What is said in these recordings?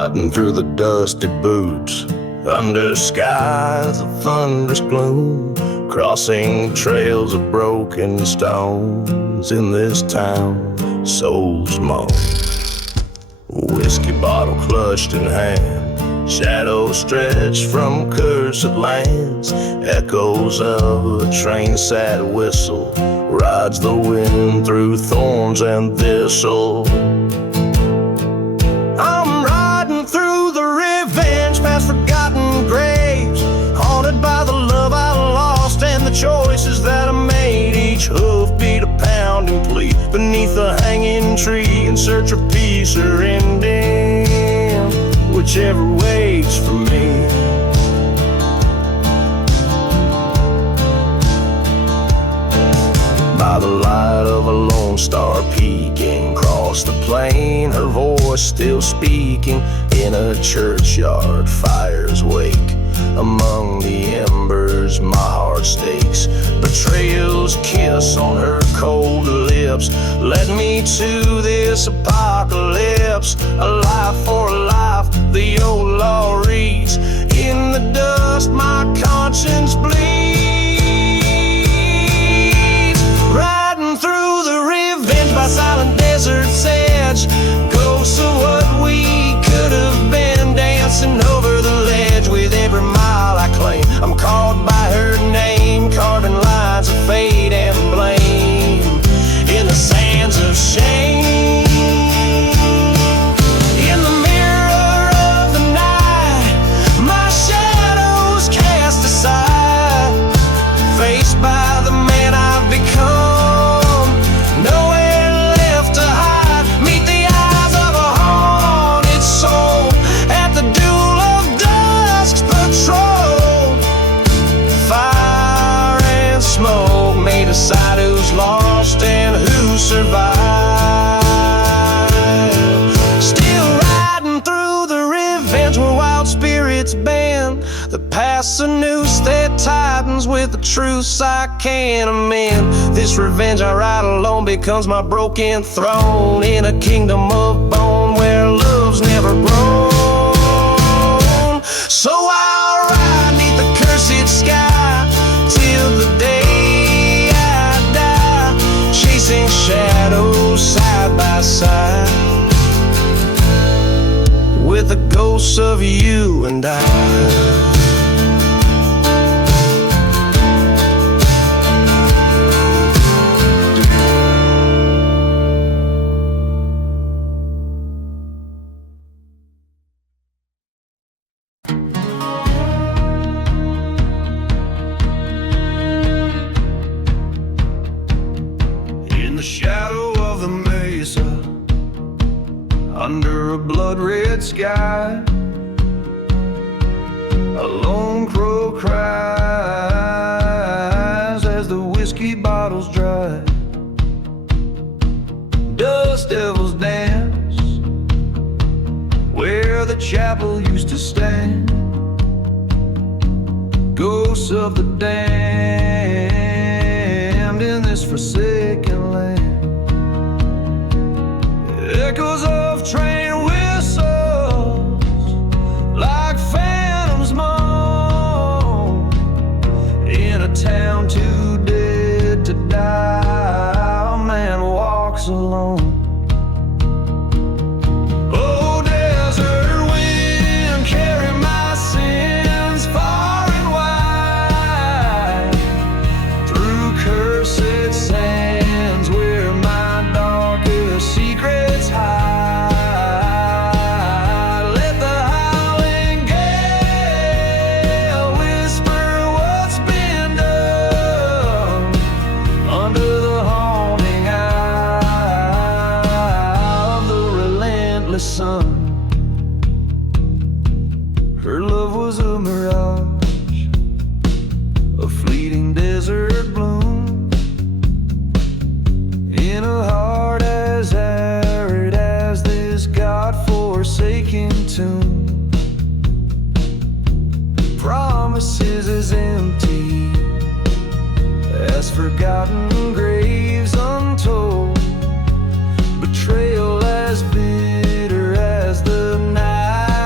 riding through the dusty boots, under skies of thunderous gloom, crossing trails of broken stones in this town so small. Whiskey bottle clutched in hand, shadows stretched from cursed lands, echoes of a train-set whistle rides the wind through thorns and thistle. I'm riding through the revenge past forgotten graves, haunted by the love I lost and the choices that I made. Each hoofbeat a pounding plea beneath the hanging tree, in search of peace or ending, whichever waits for me. By the light of a lone star peeking across the plain, her voice still speaking in a churchyard. Fires wake among the embers, my heart stakes. Betrayal's kiss on her cold lips led me to this apocalypse. A life for a life, the old law reads. In the dust my conscience bleeds. Riding through the revenge by silent desert's edge, ghosts of what we could have been, dancing over the ledge. With every mile I claim, I'm called by her name, carving lines of fate and blame in the sands of shame. In the mirror of the night, my shadows cast aside, faced by the man I've become, nowhere left to hide. Meet the eyes of a haunted soul at the duel of dusk's patrol. Fire and smoke may decide who's lost and who survived. Still riding through the revenge where wild spirits bend, the past's a noose that tightens with the truths I can't amend. This revenge I ride alone becomes my broken throne, in a kingdom of bone where love's never grown. So I'll ride neath the cursed sky till the day I die, chasing shadows side by side with the ghosts of you and I. In the shadow of the mesa, under a blood-red sky, a lone crow cries as the whiskey bottles dry. Dust devils dance where the chapel used to stand. Ghosts of the damned in this forsaken land. Echoes of train whistles like phantoms moan in a town too dead to die. A man walks alone. Oh, desert wind, carry my sins far and wide through cursed sands where my darkest secrets hide. Let the howling gale whisper what's been done under the haunting eye of the relentless sun. Her love was a mirage, a fleeting desert bloom, in a heart as arid as this God-forsaken tomb. Promises as empty as forgotten graves untold. Betrayal as bitter as the night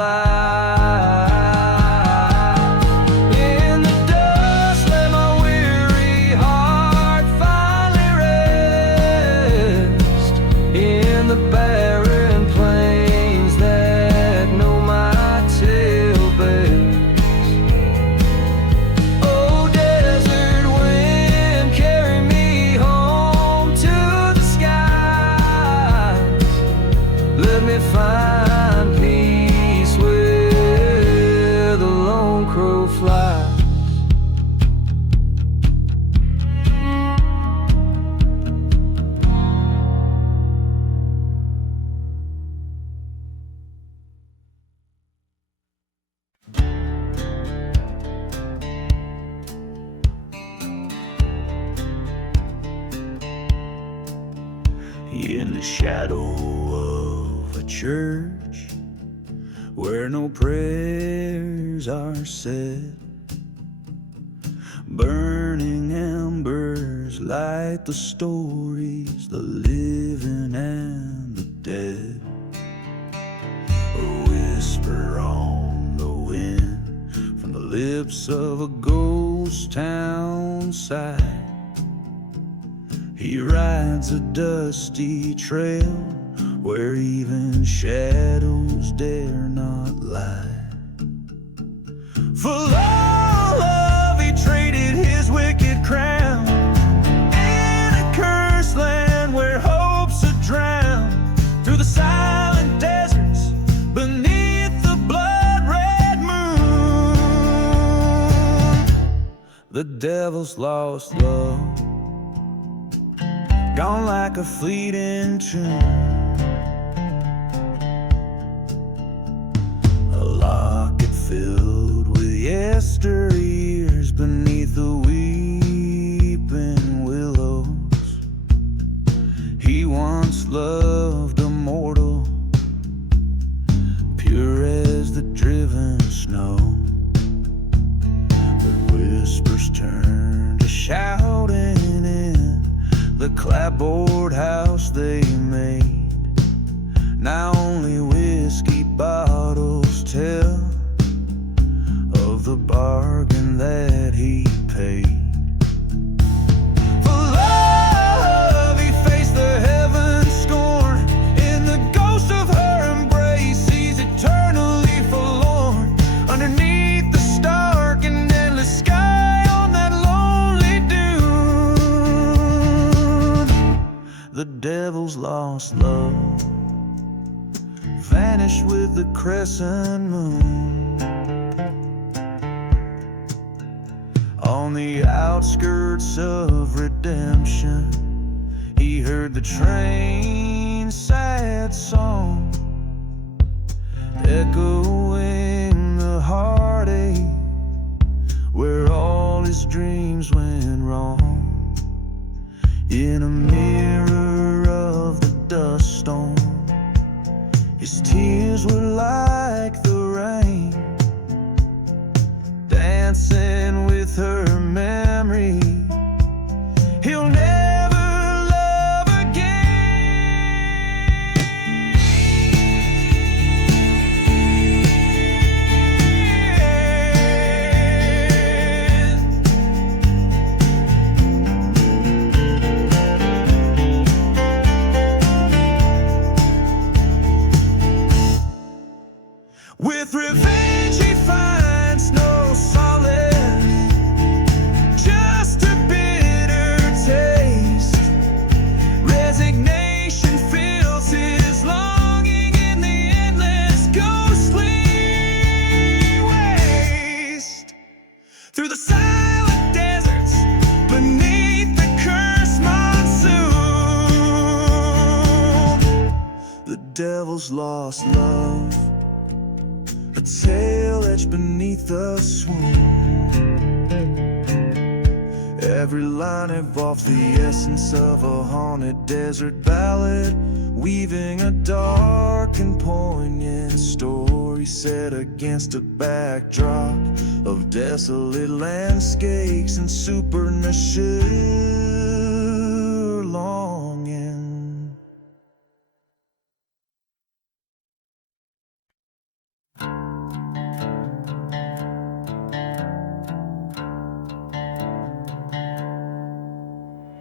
In the dust, let my weary heart finally rest. In the barren plains that know my tale best. Oh, desert wind, carry me home to the skies. Let me find peace where the lone crow flies. In the shadow of a church where no prayers are said, burning embers light the stories, the living and the dead. A whisper on the wind from the lips of a ghost town side. He rides a dusty trail where even shadows dare not lie. For love, he traded his wicked crown in a cursed land where hopes are drowned. Through the silent deserts, beneath the blood-red moon, the devil's lost love, gone like a fleeting tune. A locket filled with yesteryears beneath the weeping willows. He once loved a mortal, pure as the driven snow. But whispers turn to shouting in the clapboard house they made. Now only whiskey bottles tell of the bargain that he paid. For love, he faced the heaven's scorn. In the ghost of her embrace, he's eternally forlorn. Underneath the stark and endless sky on that lonely dune, the devil's lost love vanished with the crescent moon. On the outskirts of redemption, he heard the train's sad song, echoing the heartache where all his dreams went wrong. In a mirror of the dust storm, his tears were like the rain, dancing with her memory. He'll never love again. With revenge he finds no solace, just a bitter taste. Resignation fills his longing in the endless ghostly waste. Through the silent deserts, beneath the cursed monsoon, the devil's lost love, a tale etched beneath the swoon. Every line evolves the essence of a haunted desert ballad, weaving a dark and poignant story set against a backdrop of desolate landscapes and supernatural longing.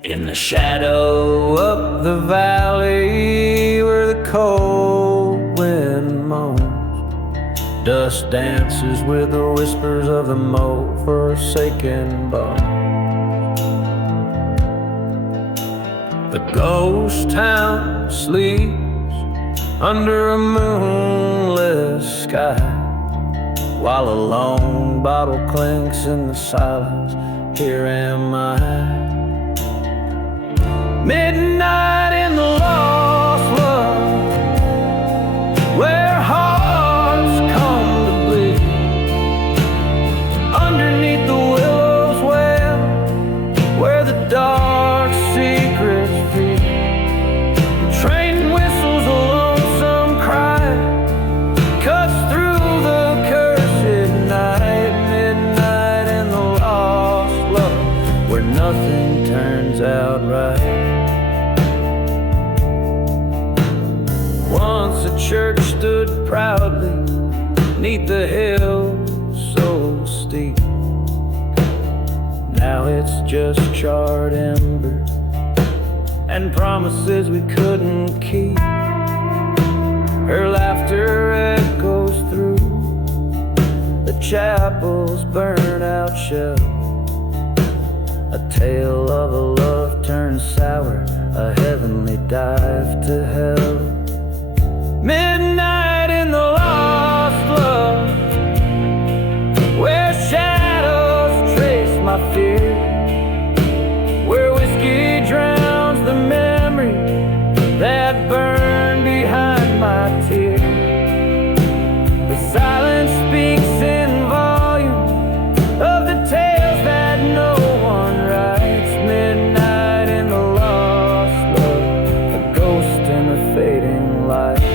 In the shadow up the valley where the cold wind moans, dust dances with the whispers of the forsaken bones. The ghost town sleeps under a moonlit sky, while a lone bottle clinks in the silence. Here am I, midnight in the lost love, where hearts come to bleed. Underneath the willows well, where the dark secrets feed. The train whistles a lonesome cry, cuts through the cursed night. Midnight in the lost love, where nothing turns out right. Once a church stood proudly 'neath the hill so steep. Now it's just charred embers and promises we couldn't keep. Her laughter echoes through the chapel's burnt-out shell, a tale of a love turned sour, a heavenly dive to hell. Midnight in the lost love, where shadows trace my fear, where whiskey drowns the memory that burned behind my tear. The silence speaks in volume of the tales that no one writes. Midnight in the lost love, a ghost in the fading light.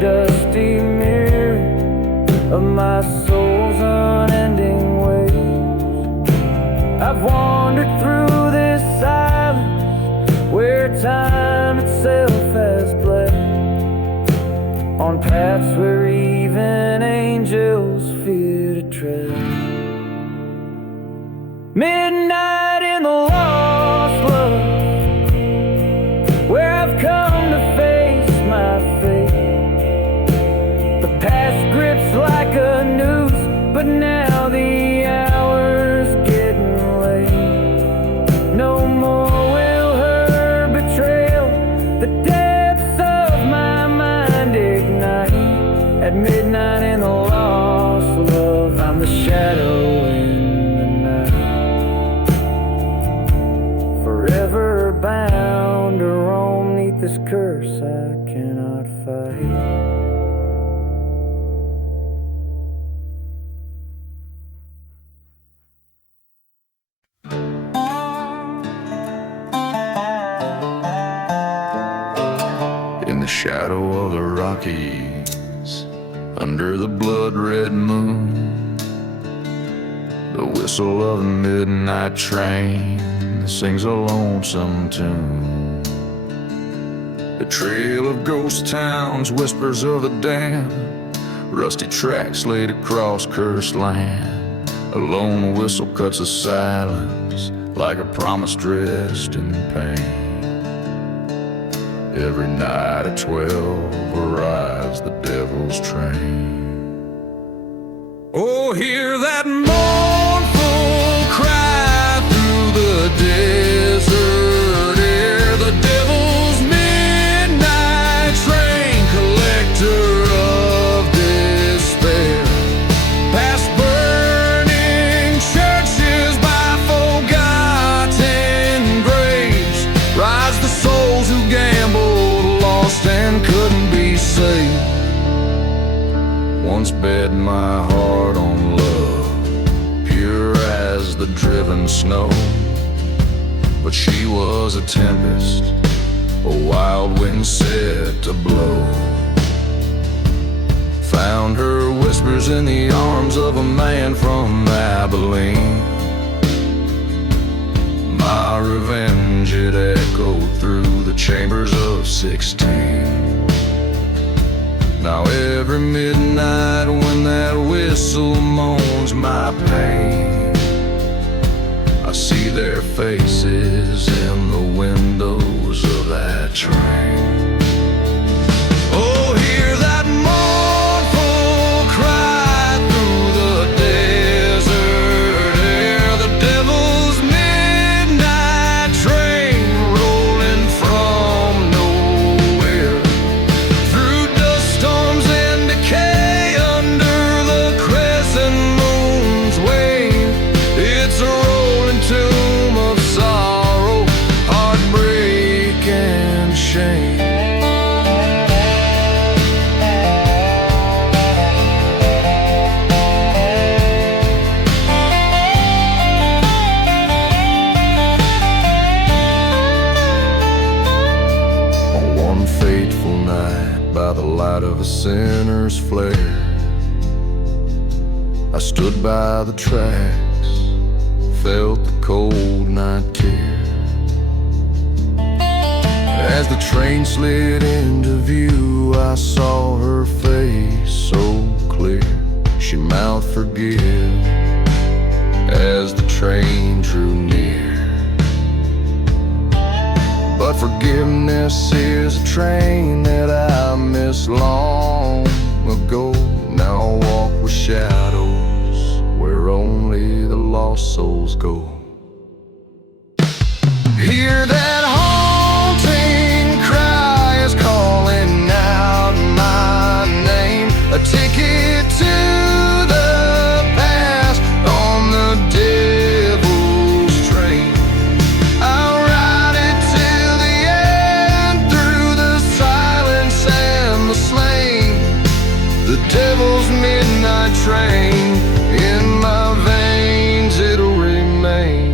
Dusty mirror of my soul's unending ways. I've wandered through this silence where time itself has bled, on paths where even angels fear to tread. Midnight in the lost love, where I've come to face my fate. Past grips like a noose, but now the hour's getting late. No more will her betrayal the depths of my mind ignite. At midnight in the lost love, I'm the shadow in the night, forever bound to roam 'neath this curse I cannot fight. Shadow of the Rockies, under the blood-red moon, the whistle of a midnight train sings a lonesome tune. The trail of ghost towns, whispers of the damned, rusty tracks laid across cursed land. A lone whistle cuts the silence like a promise dressed in pain. Every night at 12 arrives the devil's train. Oh, hear that mournful cry through the desert air. The devil's midnight train, collector of despair. Past burning churches by forgotten graves, rise the souls who gambled, lost and couldn't be saved. Once bet my heart on love, pure as the driven snow, but she was a tempest, a wild wind set to blow. Found her whispers in the arms of a man from Abilene. My revenge, it echoed through the chambers of 16. Now every midnight when that whistle moans my pain, I see their faces in the windows of that train. Oh, hear that mournful cry through the desert air, the devil's midnight train rolling from nowhere, through dust storms and decay under the crescent moon's wave. It's a rolling tomb of sorrow, heartbreak and shame. By the light of a sinner's flare, I stood by the tracks, felt the cold night tear. As the train slid into view, I saw her face so clear. She mouthed forgive as the train drew near. But forgiveness is a train that I missed long ago. Now I walk with shadows where only the lost souls go. Hear that haunting cry is calling out my name, a ticket to the past on the devil's train. I'll ride it till the end, through the silence and the slain. The devil's midnight train, in my veins it'll remain.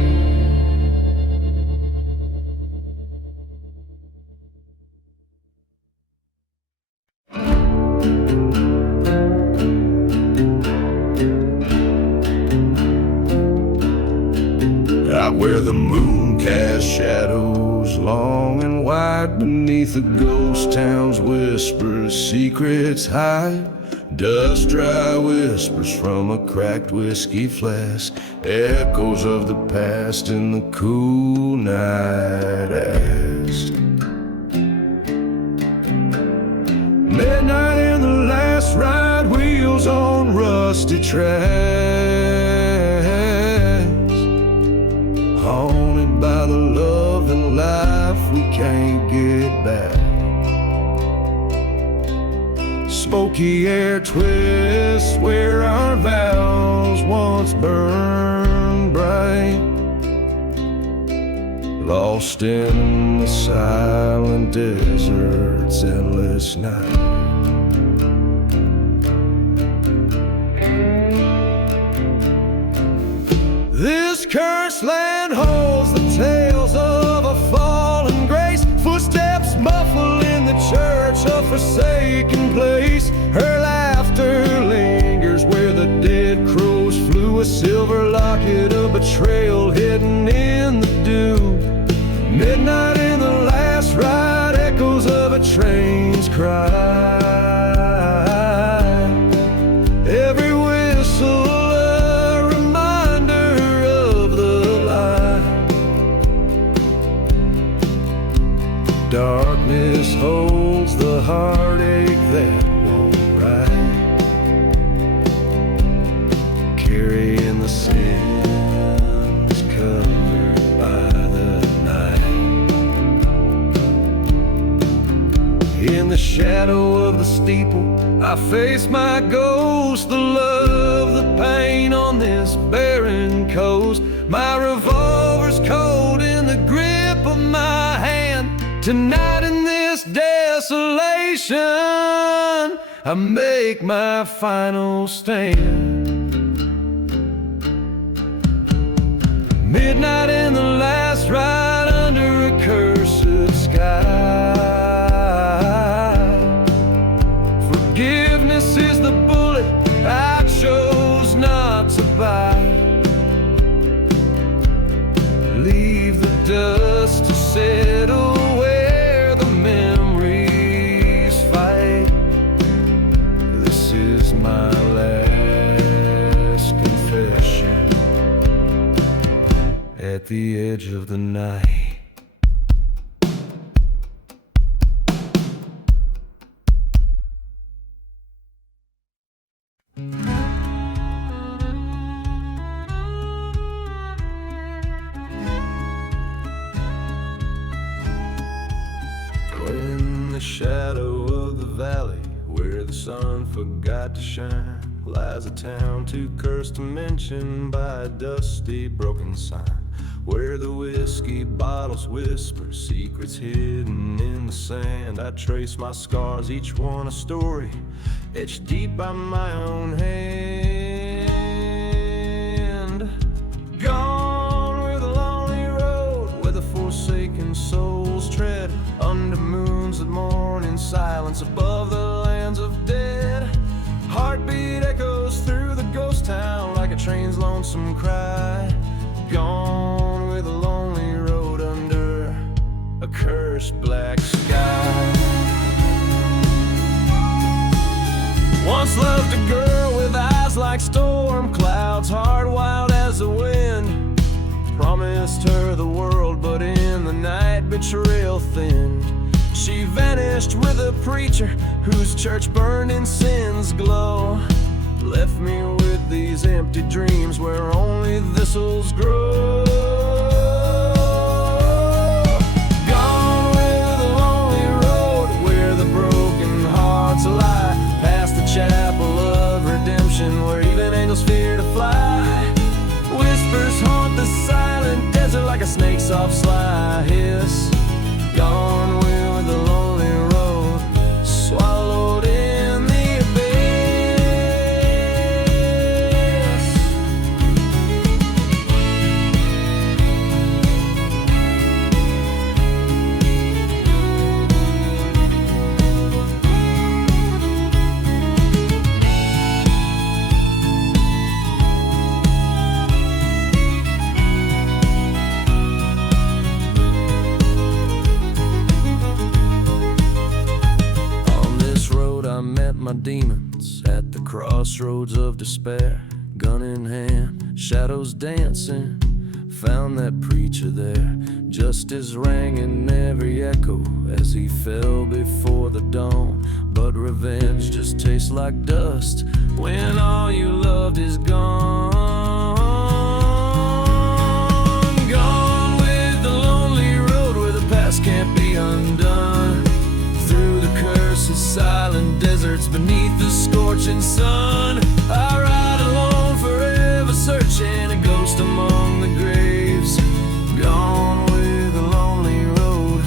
Out where the moon casts shadows long and wide, beneath the ghost town's whispers secrets hide. Dust dry whispers from a cracked whiskey flask, echoes of the past in the cool night ask. Midnight in the last ride, wheels on rusty tracks, haunted by the love and life we can't get back. Smoky air twists where our vows once burned bright, lost in the silent desert's endless night. This cursed land holds the tales of a fallen grace, footsteps muffle in the church, a forsaken place. Her laughter lingers where the dead crows flew, a silver locket of betrayal hidden in the dew. Midnight in the last ride, echoes of a train's cry. Every whistle a reminder of the lie. Darkness holds the heartache that won't ride, carrying the sins covered by the night. In the shadow of the steeple, I face my ghost, the love, the pain on this barren coast. My revolver's cold in the grip of my hand. Tonight in this desolation, I make my final stand. Midnight in the last ride under a cursed sky. Forgiveness is the bullet I chose not to buy. Leave the dust to settle where at the edge of the night. In the shadow of the valley, where the sun forgot to shine, lies a town too cursed to mention by a dusty, broken sign, where the whiskey bottles whisper secrets hidden in the sand. I trace my scars, each one a story, etched deep by my own hand. Gone where the lonely road, where the forsaken souls tread, under moons that mourn in silence, above the lands of dead. Heartbeat echoes through the ghost town like a train's lonesome cry. Gone with a lonely road under a cursed black sky. Once loved a girl with eyes like storm clouds, heart wild as the wind. Promised her the world, but in the night betrayal thinned. She vanished with a preacher whose church burned in sin's glow. Left me with these empty dreams where only thistles grow. Gone with the lonely road where the broken hearts lie, past the chapel of redemption where even angels fear to fly. Whispers haunt the silent desert like a snake's soft sly hiss. Gone with the lonely road, swallowed in the abyss. I met my demons at the crossroads of despair. Gun in hand, shadows dancing, found that preacher there. Justice rang in every echo as he fell before the dawn. But revenge just tastes like dust when all you loved is gone. Gone with the lonely road where the past can't be undone. Through the cursed silent deserts beneath the scorching sun, I ride alone forever, searching a ghost among the graves. Gone with the lonely road,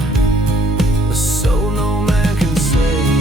a soul no man can save.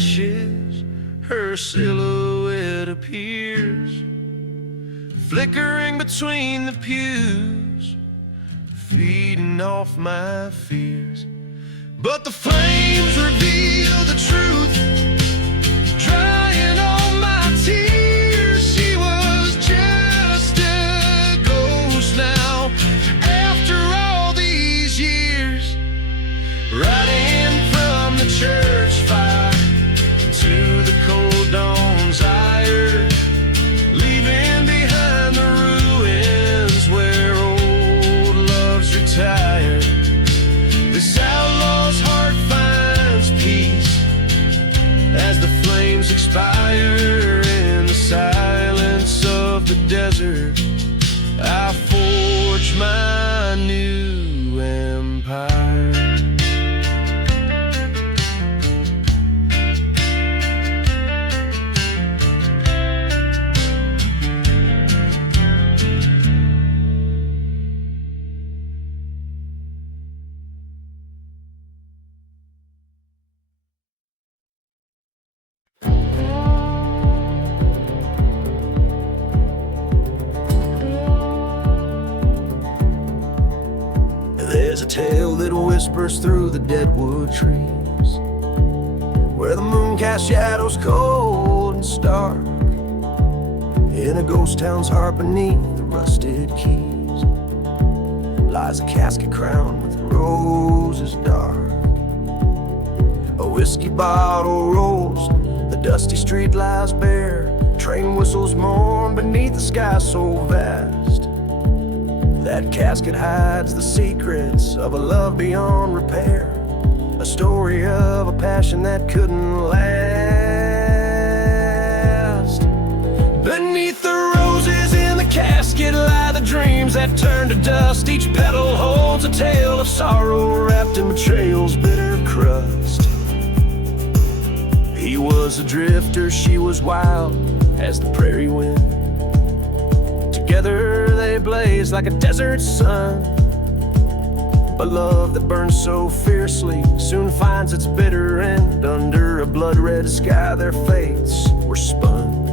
ashes, her silhouette appears, flickering between the pews, feeding off my fears. But the flames reveal the truth, drying all my tears. She was just a ghost now, after all these years. Riding from the church fire to the cold dawn's ire, leaving behind the ruins where old love's retired. This outlaw's heart finds peace as the flames expire. In the silence of the desert, I forge my new empire. There's a tale that whispers through the deadwood trees, where the moon casts shadows cold and stark, in a ghost town's heart beneath the rusted keys lies a casket crowned with roses dark. A whiskey bottle rolls, the dusty street lies bare, train whistles mourn beneath the sky so vast. That casket hides the secrets of a love beyond repair, a story of a passion that couldn't last. Beneath the roses in the casket lie the dreams that turn to dust. Each petal holds a tale of sorrow wrapped in betrayal's bitter crust. He was a drifter, she was wild as the prairie wind. Together they blaze like a desert sun. But love that burns so fiercely soon finds its bitter end. Under a blood-red sky their fates were spun.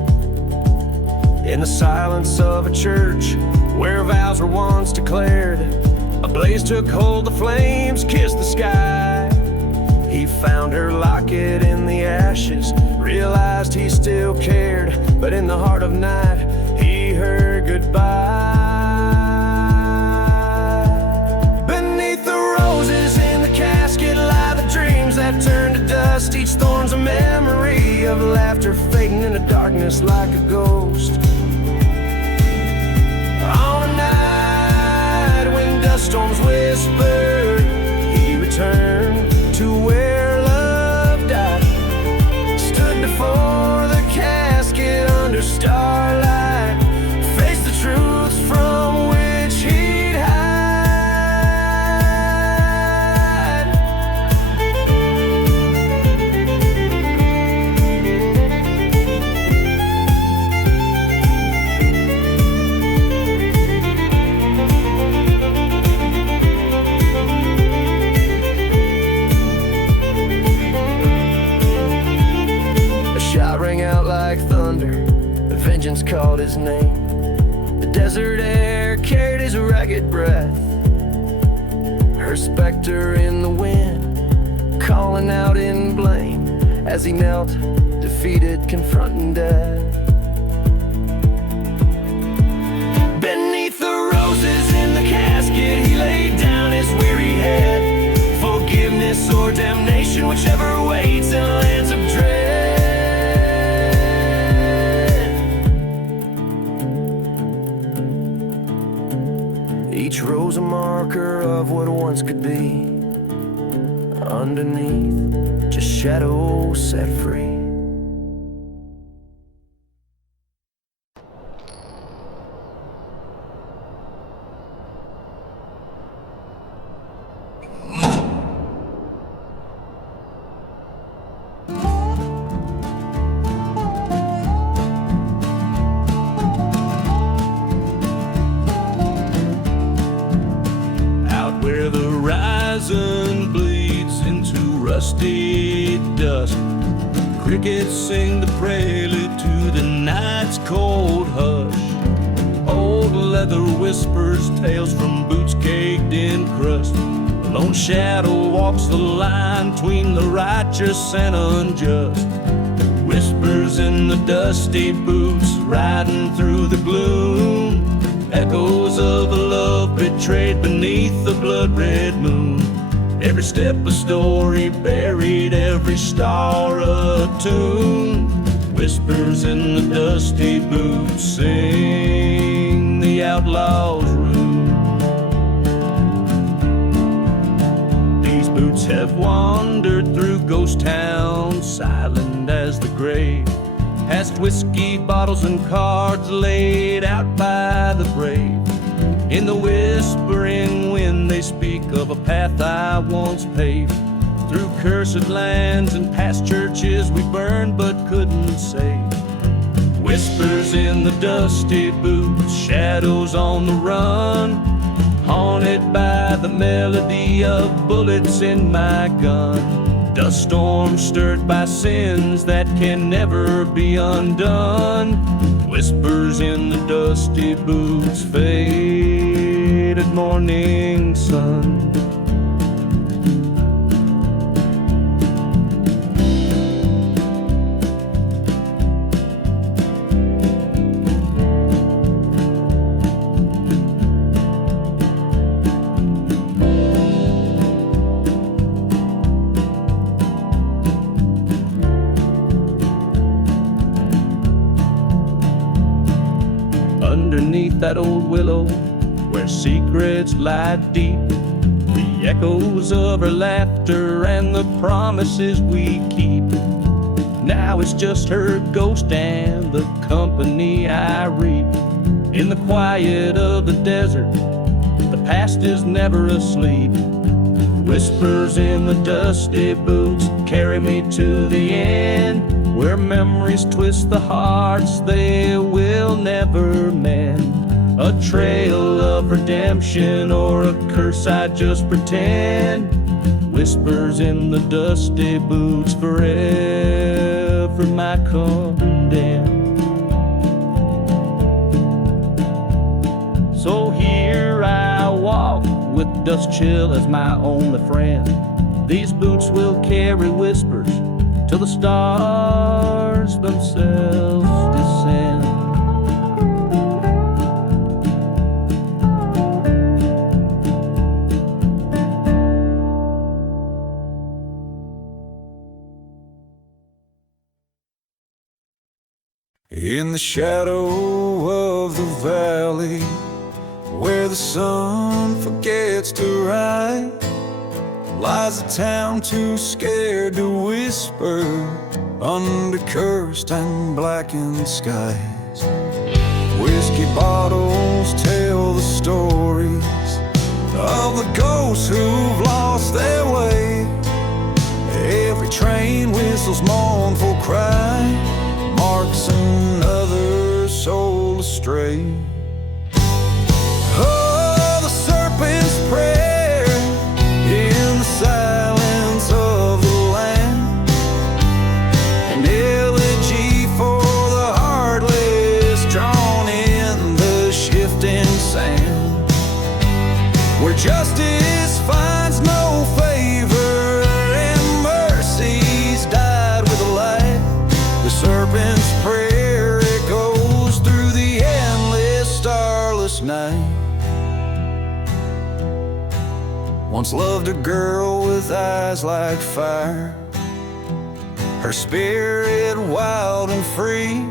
In the silence of a church where vows were once declared, a blaze took hold, the flames kissed the sky. He found her locket in the ashes, realized he still cared, but in the heart of night he heard goodbye. Beneath the roses in the casket lie the dreams that turn to dust. Each thorn's a memory of laughter fading into darkness like a ghost. On a night when dust storms whispered, he returned to where love died. Stood before the casket under starlight, faced the truths from which he'd hide. A shot rang out like thunder, vengeance called his name. The desert air carried his ragged breath, her specter in the wind, calling out in blame as he knelt, defeated, confronting death. Beneath the roses in the casket he laid down his weary head. Forgiveness or damnation, whichever waits in lands of dread. Each rose a marker of what once could be. Underneath, just shadows set free. Bleeds into rusty dust, Crickets sing the prelude to the night's cold hush. Old leather whispers tales from boots caked in crust. A lone shadow walks the line between the righteous and unjust. Whispers in the dusty boots riding through the gloom. Echoes of a love betrayed beneath the blood-red moon. Every step a story buried, every star a tune. Whispers in the dusty boots sing the outlaw's rune. These boots have wandered through ghost town, silent as the grave, past whiskey bottles and cards laid out by the brave. In the whispering wind they speak of a path I once paved, through cursed lands and past churches we burned but couldn't save. Whispers in the dusty boots, shadows on the run, haunted by the melody of bullets in my gun. Dust storms stirred by sins that can never be undone. Whispers in the dusty boots, faded morning sun. Underneath that old willow, where secrets lie deep, the echoes of her laughter and the promises we keep. Now it's just her ghost and the company I reap. In the quiet of the desert, the past is never asleep. Whispers in the dusty boots carry me to the end, where memories twist the hearts they will never mend. A trail of redemption or a curse I just pretend. Whispers in the dusty boots, forever my condemned. So here I walk with dust chill as my only friend. These boots will carry whispers till the stars themselves descend. In the shadow of the valley, where the sun forgets to rise, lies a town too scared to whisper under cursed and blackened skies. Whiskey bottles tell the stories of the ghosts who've lost their way. Every train whistles mournful cry, marks another soul astray. Oh, the serpent's prayer in the silence of the land, an elegy for the heartless drawn in the shifting sand, where justice finds no favor and mercy's died with a light. The serpent's prayer echoes through the endless starless night. Once loved a girl with eyes like fire, her spirit wild and free,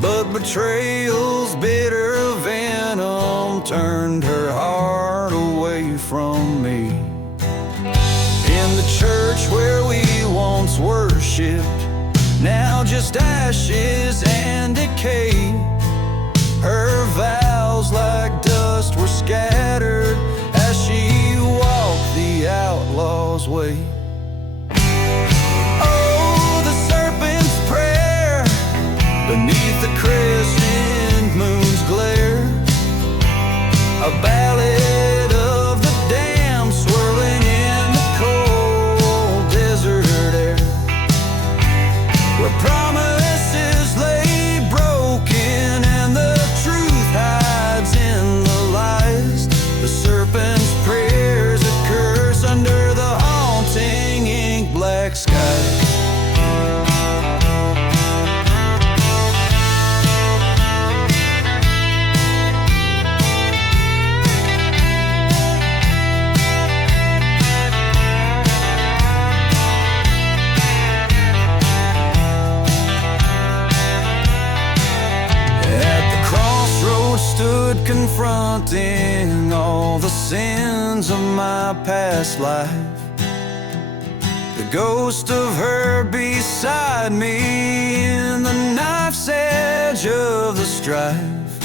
but betrayal's bitter venom turned her heart away from me. In the church where we once worshipped, now just ashes and decay, her vows like dust were scattered as she walked the outlaw's way. Oh, the serpent's prayer beneath the crescent moon's glare, a ballad of the damned swirling in the cold desert air. black skies. Stood confronting all the sins of my past life. The ghost of her beside me in the knife's edge of the strife.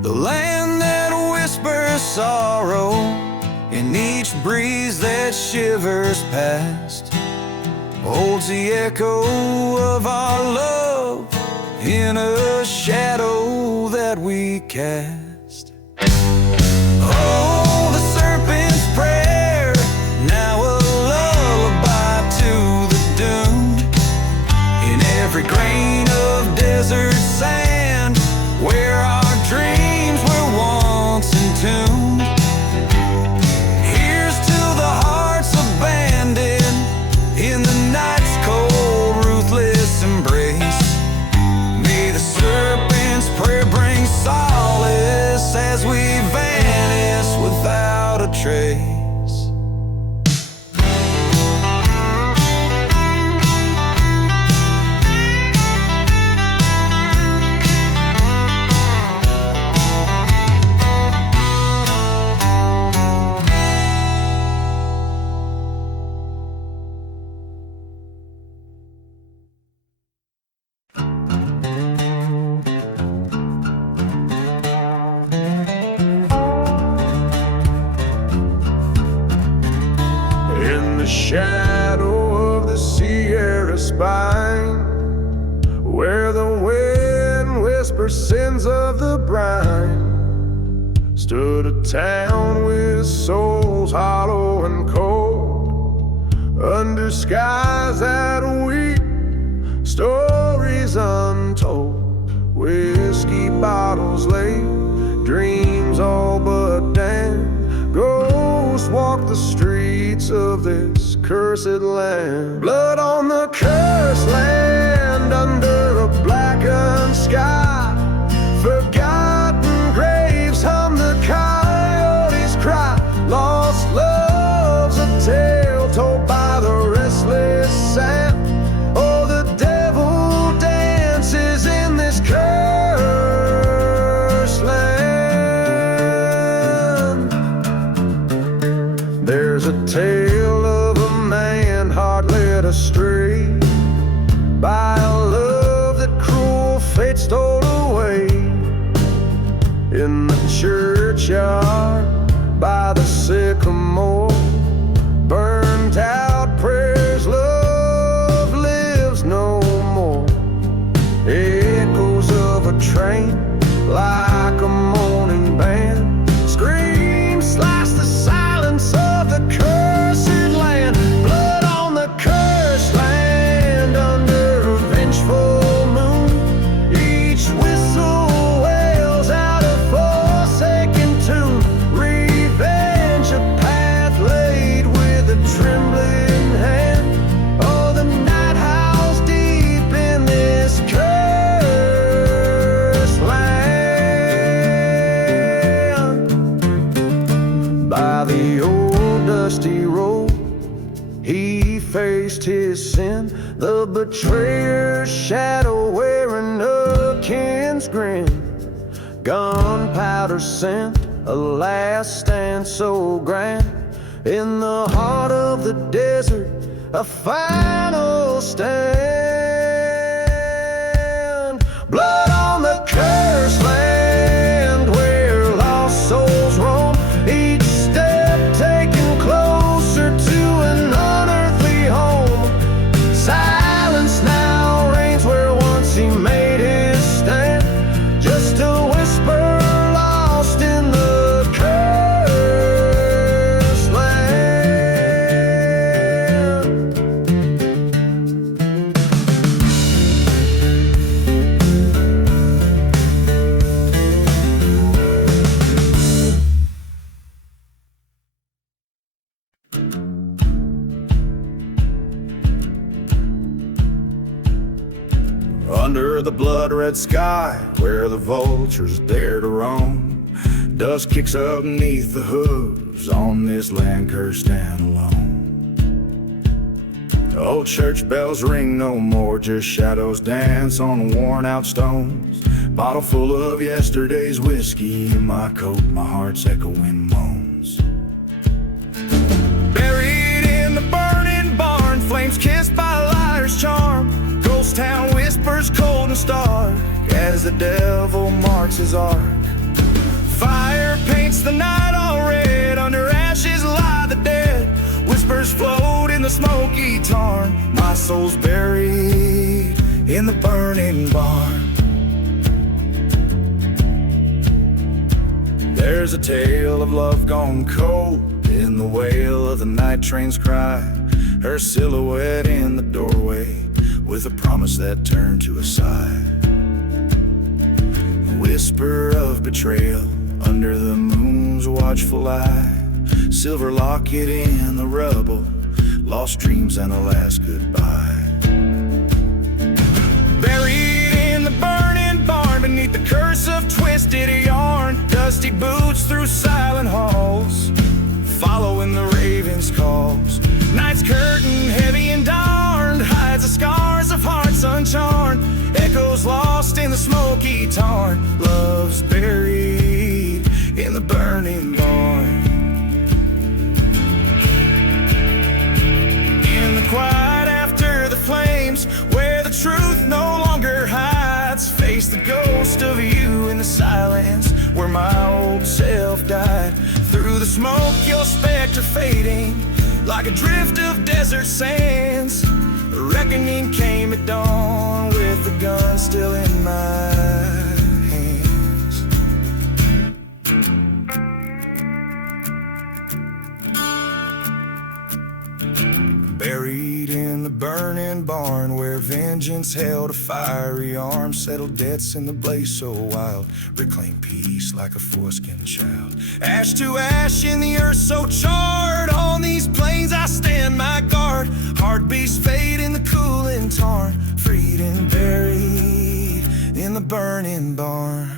The land that whispers sorrow in each breeze that shivers past holds the echo of our love in a shadow that we cast. Oh, the serpent's prayer, now a lullaby to the doomed. In every grain of desert sand, where our dreams were once entombed. Here's to the hearts abandoned in the night's cold, ruthless embrace. Serpent's prayer brings solace as we vanish without a trace. Shadow of the Sierra spine, where the wind whispers sins of the brine, stood a town with souls hollow and cold, under skies that weep, stories untold. Whiskey bottles late, dreams all but damned. Ghosts walk the streets of this cursed land. Blood on the cursed land under a blackened sky. Forgotten graves hum the coyotes' cry. Lost love's a tale told by the restless sand. Oh, the devil dances in this cursed land. There's a tale of a man heart led astray by a love that cruel fate stole away. In the churchyard by the sycamore, burnt out prayers, love lives no more. Echoes of a train like a mourning band, screams slice the silence of the cursed land. Blood on the cursed land under a vengeful moon. Each whistle wails out a forsaken tune. Revenge a path laid with a trembling hand. Oh, the night howls deep in this cursed land. By the old dusty road he faced his sin, the betrayer's shadow wearing a kin's grin. Gunpowder scent, a last stand so grand. In the heart of the desert, a final stand. Blood on the cursed land where lost souls roam. Each step taken closer to an unearthly home. Silence now reigns where once he made his stand. Just a whisper lost in the cursed land. Under the blood-red sky, where the vultures dare to roam, dust kicks up beneath the hooves on this land cursed and alone. Old church bells ring no more, just shadows dance on worn-out stones. Bottle full of yesterday's whiskey in my coat, my heart's echoing moans. Buried in the burning barn, flames kissed by a liar's charm. Ghost town whispers cold and stark as the devil marks his ark. Fire paints the night all red, under ashes lie the dead. Whispers float in the smoky tarn, my soul's buried in the burning barn. There's a tale of love gone cold in the wail of the night train's cry. Her silhouette in the doorway with a promise that turned to a sigh. A whisper of betrayal under the moon's watchful eye. Silver locket in the rubble, lost dreams and a last goodbye. Buried in the burning barn beneath the curse of twisted yarn. Dusty boots through silent halls, following the raven's calls. Night's curtain heavy and darned hides the scars of hearts uncharmed. Echoes lost in the smoky tarn. Love's buried in the burning barn. In the quiet after the flames, where the truth no longer hides, face the ghost of you in the silence where my old self died. Through the smoke your specter fading like a drift of desert sands. A reckoning came at dawn with the gun still in my hands. Buried in the burning barn where vengeance held a fiery arm. Settled debts in the blaze so wild, reclaim peace like a foreskin child. Ash to ash in the earth so charred, on these plains I stand my guard. Heartbeats fade in the cooling tarn, freed and buried in the burning barn.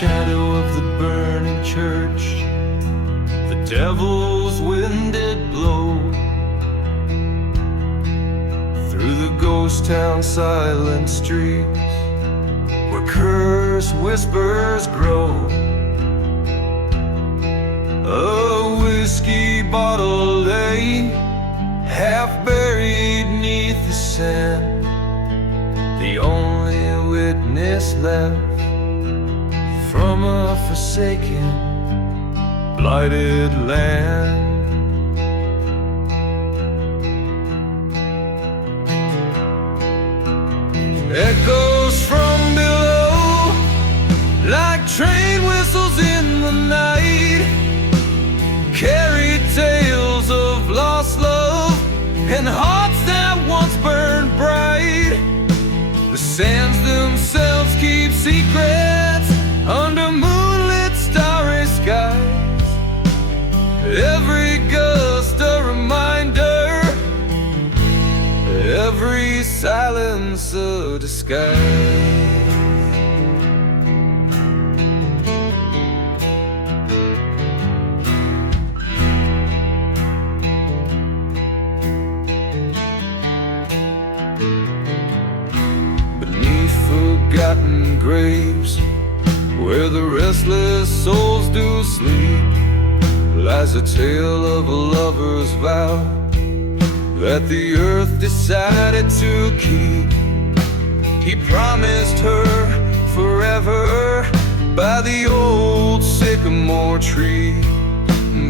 Shadow of the burning church, the devil's wind did blow through the ghost town silent streets where cursed whispers grow. A whiskey bottle lay half buried neath the sand, the only witness left from a forsaken, blighted land. Echoes from below, like train whistles in the night, carry tales of lost love and hearts that once burned bright. The sands themselves keep secrets under moonlit starry skies. Every gust a reminder, every silence a disguise. Beneath forgotten graves, where the restless souls do sleep, lies a tale of a lover's vow that the earth decided to keep. He promised her forever by the old sycamore tree,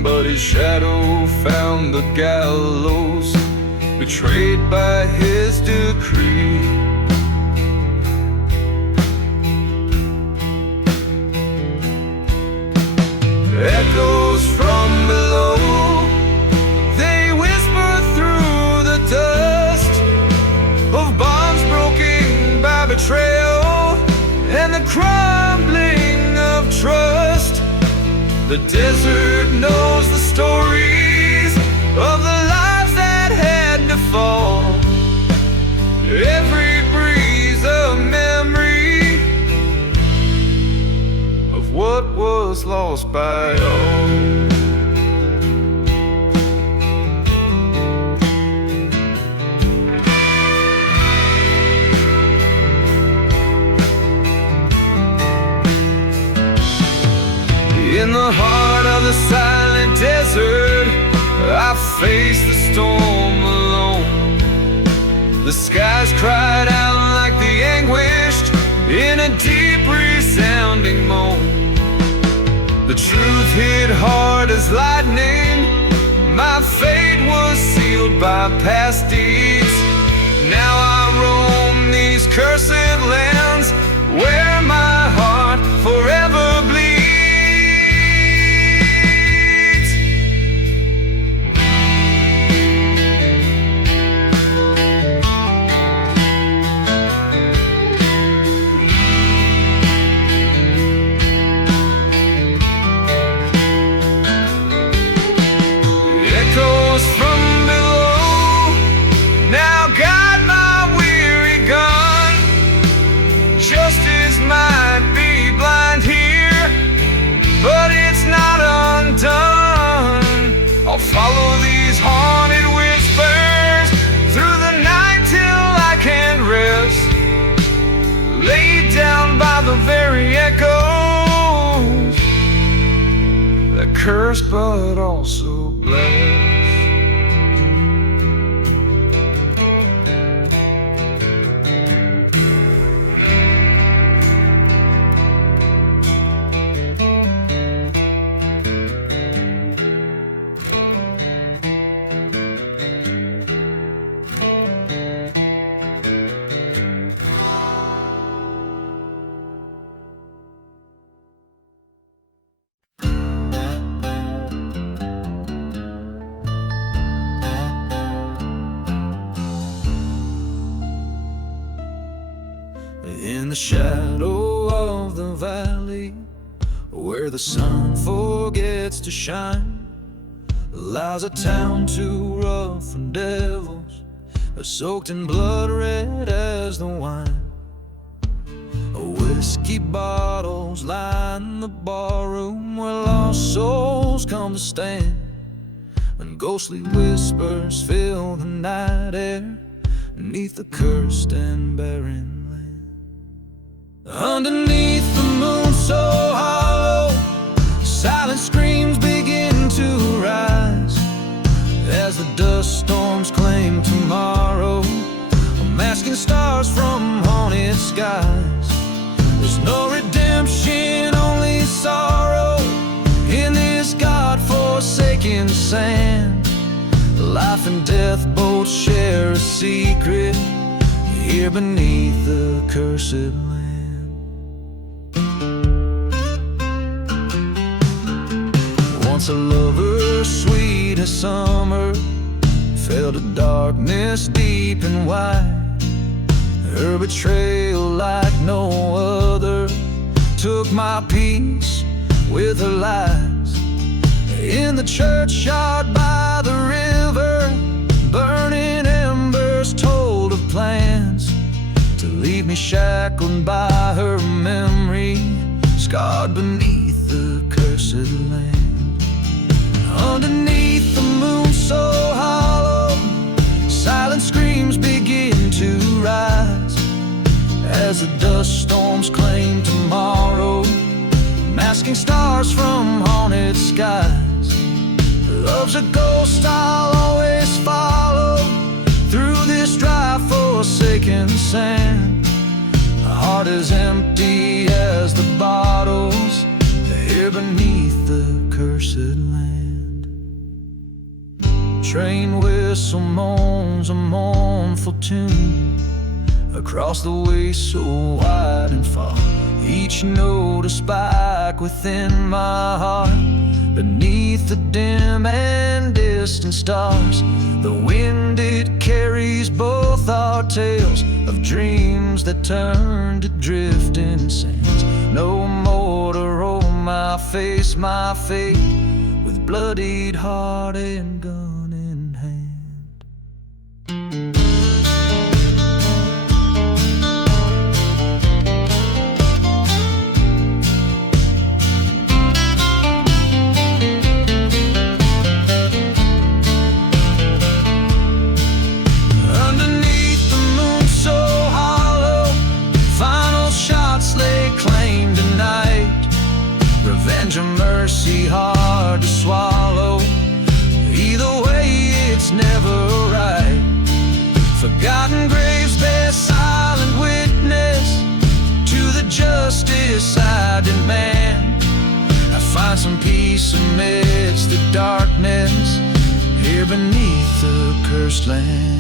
but his shadow found the gallows, betrayed by his decree. Echoes from below, they whisper through the dust of bonds broken by betrayal and the crumbling of trust. The desert knows the stories of the lives that had to fall. Every breeze a memory of what was lost by all. In the heart of the silent desert, I faced the storm alone. The skies cried out like the anguished in a deep resounding moan. The truth hit hard as lightning. My fate was sealed by past deeds. Now I roam these cursed lands where my heart forever bleeds. I'll follow these haunted whispers through the night till I can rest, laid down by the very echoes that curse but also bless. In the shadow of the valley, where the sun forgets to shine, lies a town too rough for devils, soaked in blood red as the wine. Whiskey bottles line the barroom where lost souls come to stand, and ghostly whispers fill the night air beneath the cursed and barren. Underneath the moon so hollow, silent screams begin to rise as the dust storms claim tomorrow, masking stars from haunted skies. There's no redemption, only sorrow in this God-forsaken sand. Life and death both share a secret here beneath the cursed land. Once a lover sweet as summer fell to darkness deep and wide. Her betrayal like no other took my peace with her lies. In the churchyard by the river, burning embers told of plans to leave me shackled by her memory, scarred beneath the cursed land. Underneath the moon so hollow, silent screams begin to rise as the dust storms claim tomorrow, masking stars from haunted skies. Love's a ghost I'll always follow through this dry forsaken sand. My heart is empty as the bottles here beneath the cursed land. train whistle moans a mournful tune across the way so wide and far. Each note a spike within my heart. Beneath the dim and distant stars, the wind it carries both our tales of dreams that turn to drifting sands. No more to roll my face, my fate, with bloodied heart and gun in hand. Revenge or mercy hard to swallow. Either way it's never right. Forgotten graves bear silent witness to the justice I demand. I find some peace amidst the darkness here beneath the cursed land.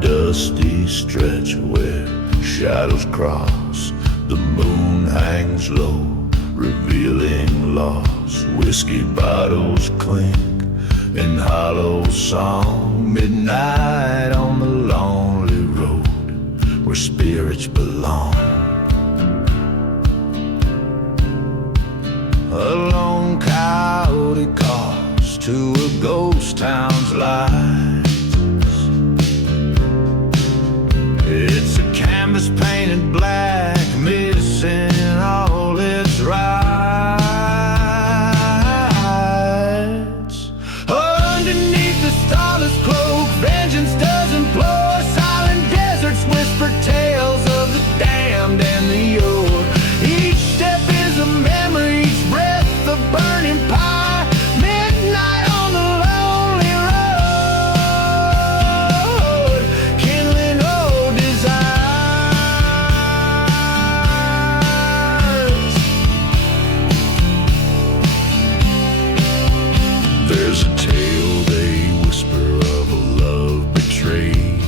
Dusty stretch where shadows cross, the moon hangs low, revealing loss. Whiskey bottles clink in hollow song. Midnight on the lonely road where spirits belong. A lone coyote calls to a ghost town's light. It's a canvas painted black, missing all its rights. Underneath the starless cloak, vengeance does implore. Silent deserts whisper tales of the damned and the yore. Each step is a memory, each breath a burning pyre. Midnight on the lonely road, kindling old desires. There's a tale they whisper of a love betrayed.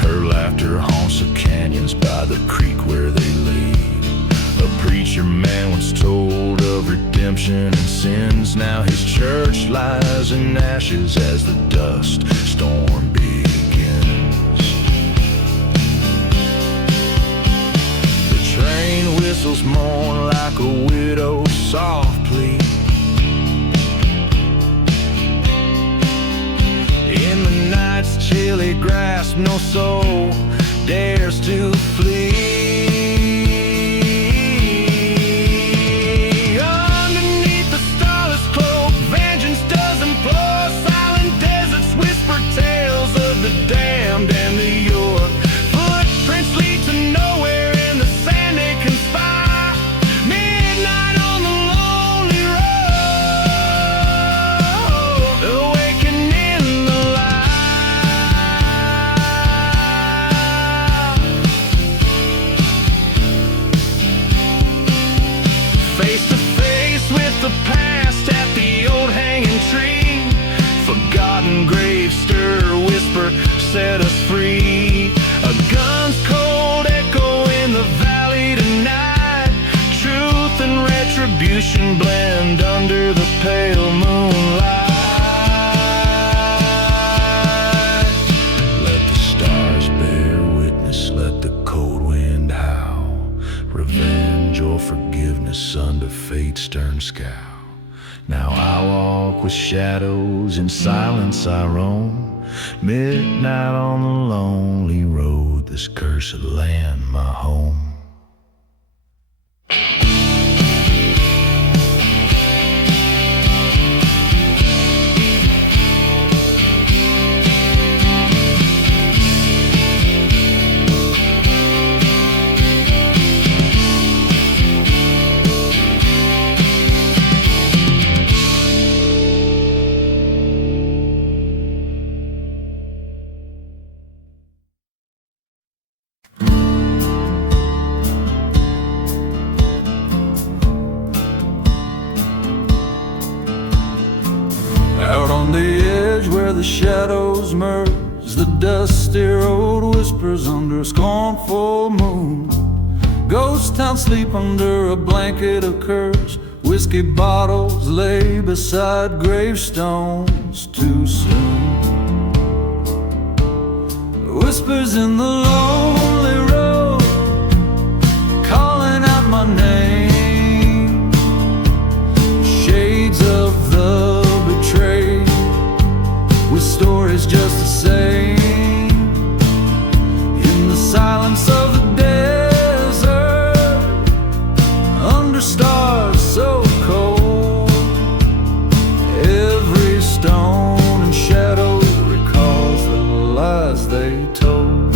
Her laughter haunts the canyons by the creek where they laid. A preacher man once told of redemption and sins. Now his church lies in ashes as the dust storm begins. The train whistles mourn like a widow's soft plea. In the night's chilly grasp, no soul dares to flee. Underneath the starless cloak, vengeance does implore. Silent deserts whisper tales of the damned and the yore. Footprints lead to nowhere, in the sand they conspire. Midnight on the lonely road, awakening the light. Face to face with the past at the old hanging tree. Forgotten graves stir, whisper, set us free. A gun's cold echo in the valley tonight. Truth and retribution blend under the pale moonlight. Let the stars bear witness, let the cold wind howl. Revenge or forgiveness under fate's stern scowl. Now I walk with shadows, in silence I roam. Midnight on the lonely road, this cursed land my home. where the shadows merge, the dusty road whispers under a scornful moon. Ghost town sleep under a blanket of curse. Whiskey bottles lay beside gravestones too soon. Whispers in the lonely road, calling out my name. Shades of the betrayed, with stories just the same. In the silence of the desert, under stars so cold, every stone and shadow recalls the lies they told.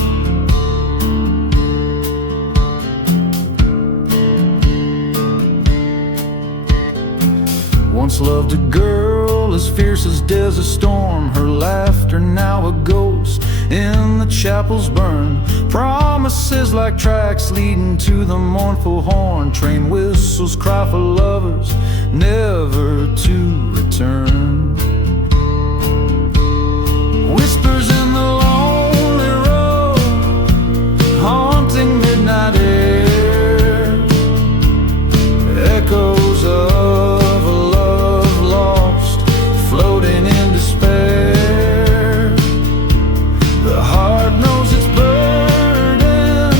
Once loved a girl as fierce as desert storm, her laughter now a ghost in the chapels burn. Promises like tracks leading to the mournful horn. Train whistles cry for lovers never to return. Whispers in the lonely road, haunting midnight air. Echoes of a love lost, floating in despair. The heart knows its burden,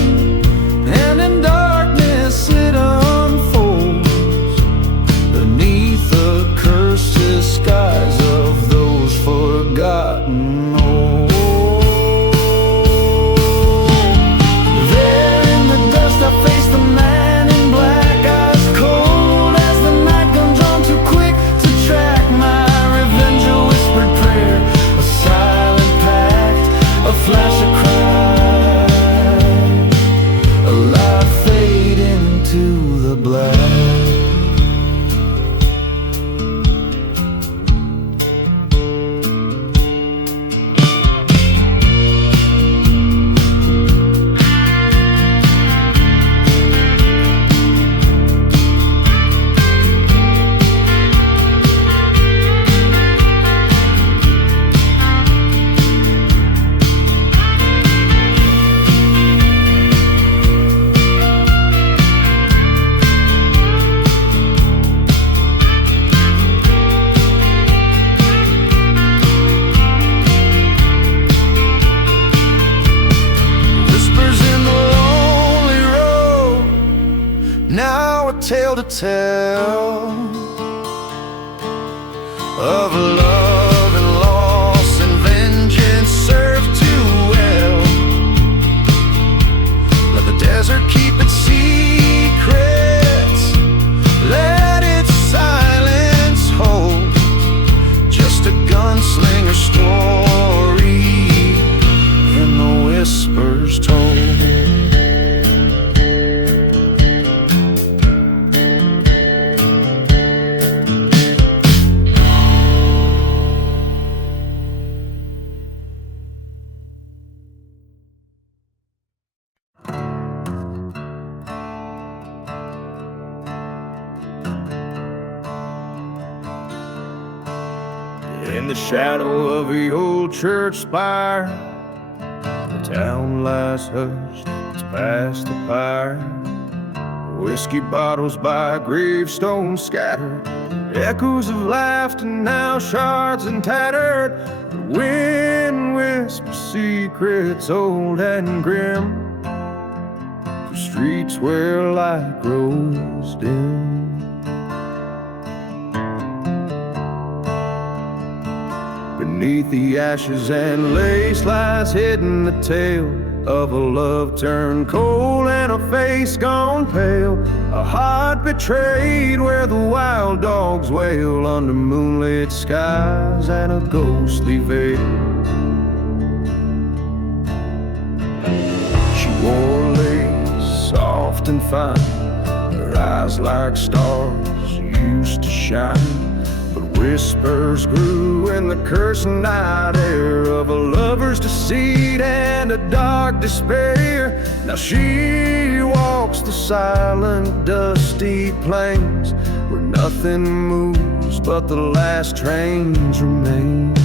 and in darkness it unfolds beneath the cursed skies of those forgotten old. There in the dust I face the man in black, eyes cold as the night comes on too quick to track my revenge. A whispered prayer, a silent pact, a flash of cry, a light fade into the black. Whispers in the lonely road, now a tale to tell of love and loss and vengeance served too well. Let the desert keep its secrets, let its silence hold just a gunslinger story in the whispers told. In the shadow of the old church spire, the town lies hushed, it's past the fire. Whiskey bottles by gravestones scattered, echoes of laughter now shards and tattered. The wind whispers secrets old and grim, through streets where light grows dim. Beneath the ashes and lace lies hidden the tale of a love turned cold and a face gone pale, a heart betrayed where the wild dogs wail under moonlit skies and a ghostly veil. She wore lace soft and fine, her eyes like stars used to shine. Whispers grew in the cursed night air of a lover's deceit and a dark despair. Now she walks the silent, dusty plains where nothing moves but the last train's remains.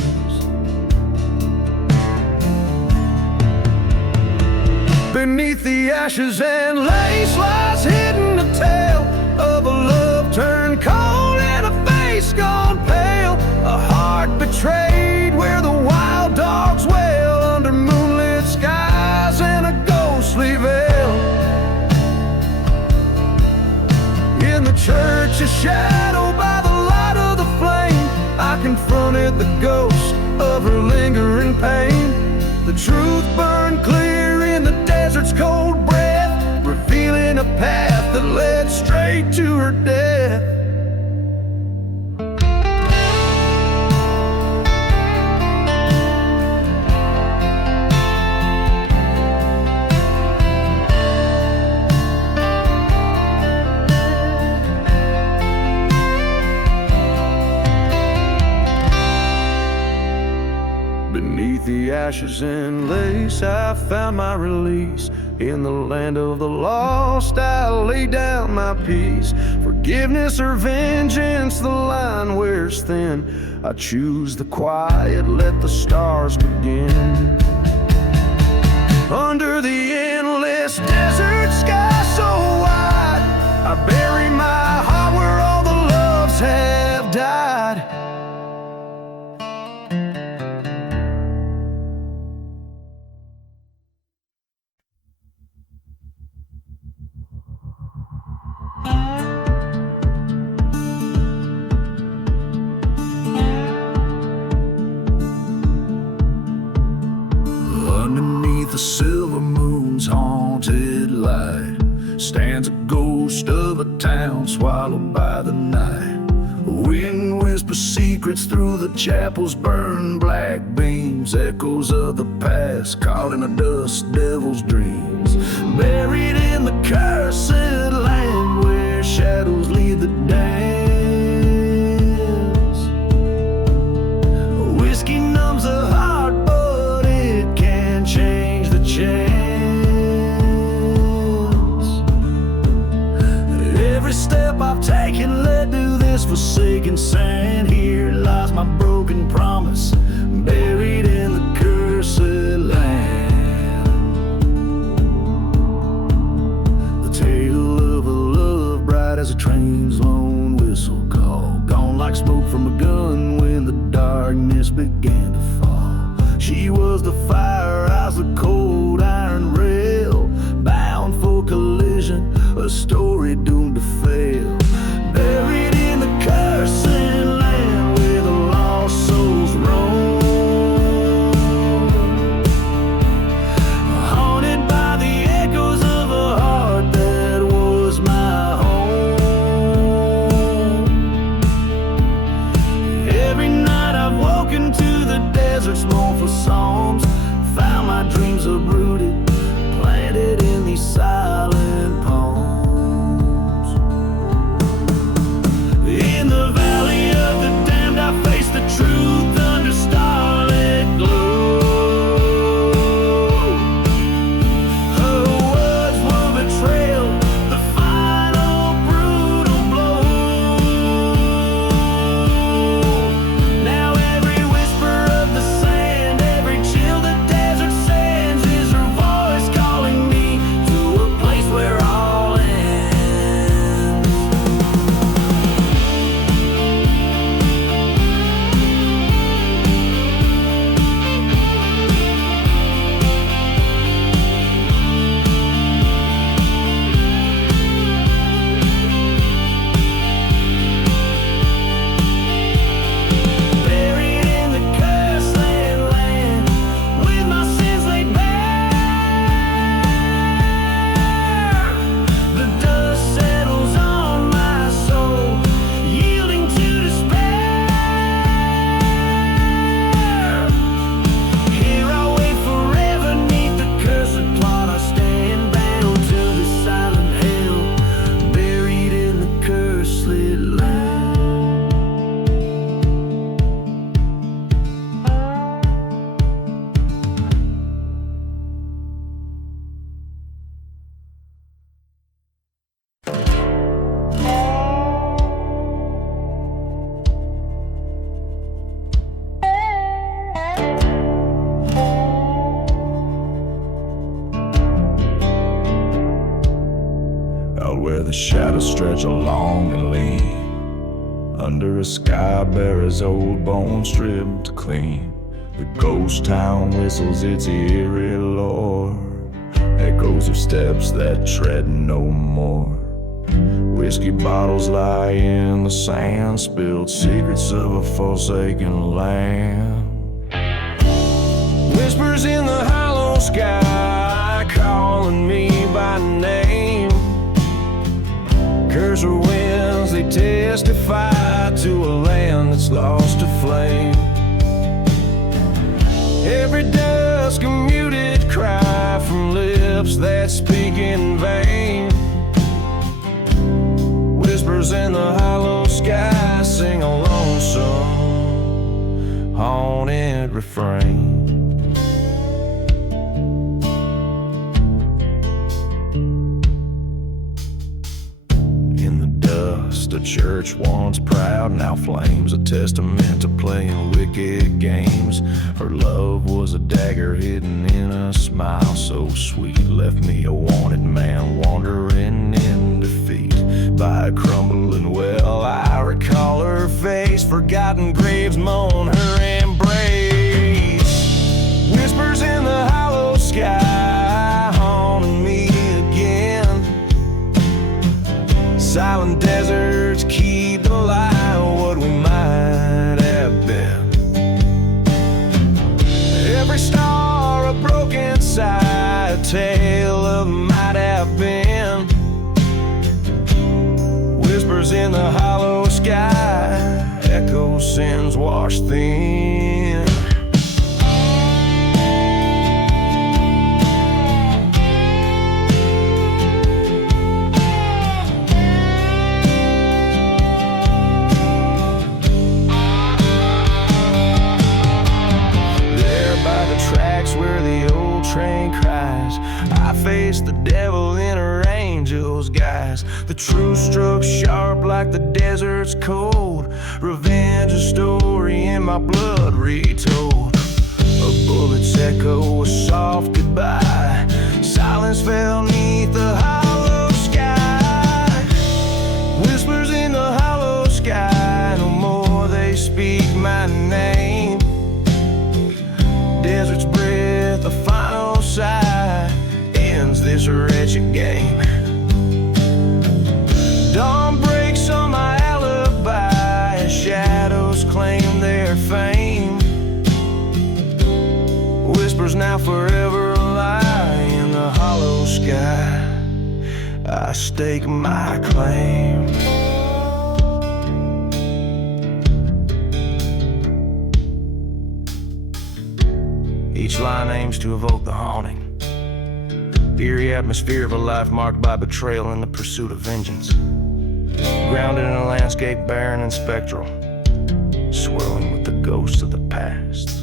Beneath the ashes and lace lies hidden a tale of a love turned cold and a face gone pale, a heart betrayed where the wild dogs wail under moonlit skies and a ghostly veil. In the church's shadow by the light of the flame, I confronted the ghost of her lingering pain. The truth burned clear in the desert's cold breath, revealing a path that led straight to her death. Beneath the ashes and lace, I found my release. In the land of the lost, I lay down my peace. Forgiveness or vengeance, the line wears thin. I choose the quiet, let the stars begin. Under the endless desert sky so wide, I bury my heart where all the loves have died. Underneath the silver moon's haunted light stands a ghost of a town swallowed by the night. Wind whispers secrets through the chapel's burned black beams, echoes of the past caught in a dust devil's dreams. Buried in the cursed land where shadows lead the dance. Whiskey numbs the heart, but it can change the chance. Every step I've taken led to this forsaken sand. Here lies my broken promise, buried in the cursed land. The tale of a love bright as a train's lone whistle call, gone like smoke from a gun when the darkness began to fall. She was the fire, I was the cold iron rail, bound for collision, a story doomed to fail. Buried in the cursed land where the lost souls roam, haunted by the echoes of a heart that was my home. Every night I've woken to the desert's mournful songs, found my dreams uprooted, planted in these silent palms. stretch along and lean under a sky bare as old bones stripped clean. The ghost town whistles its eerie lore, echoes of steps that tread no more. Whiskey bottles lie in the sand, spilled secrets of a forsaken land. Whispers in the hollow sky, calling me by name. Curse her winds, they testify to a land that's lost to flame. Every dusk a muted cry from lips that speak in vain. Whispers in the hollow sky sing a lonesome, haunted refrain. A church once proud now flames, a testament to playing wicked games. Her love was a dagger hidden in a smile so sweet, left me a wanted man wandering in defeat by a crumbling well. I recall her face, forgotten graves moan her embrace. Whispers in the hollow sky haunting me again. Silent deserts keep alive what we might have been. Every star a broken sigh, a tale of might have been. Whispers in the hollow sky, echo sins washed thin. Where the old train cries, I face the devil in her angel's guise. The truth struck sharp like the desert's cold. Revenge a story in my blood retold. A bullet's echo, a soft goodbye. Silence fell neath the hollow sky. Whispers in the hollow sky, no more they speak my name. Desert's breath, the final sigh, ends this wretched game. Dawn breaks on my alibi as shadows claim their fame. Whispers now forever lie in the hollow sky. I stake my claim. Each line aims to evoke the haunting, the eerie atmosphere of a life marked by betrayal and the pursuit of vengeance. Grounded in a landscape barren and spectral, swirling with the ghosts of the past.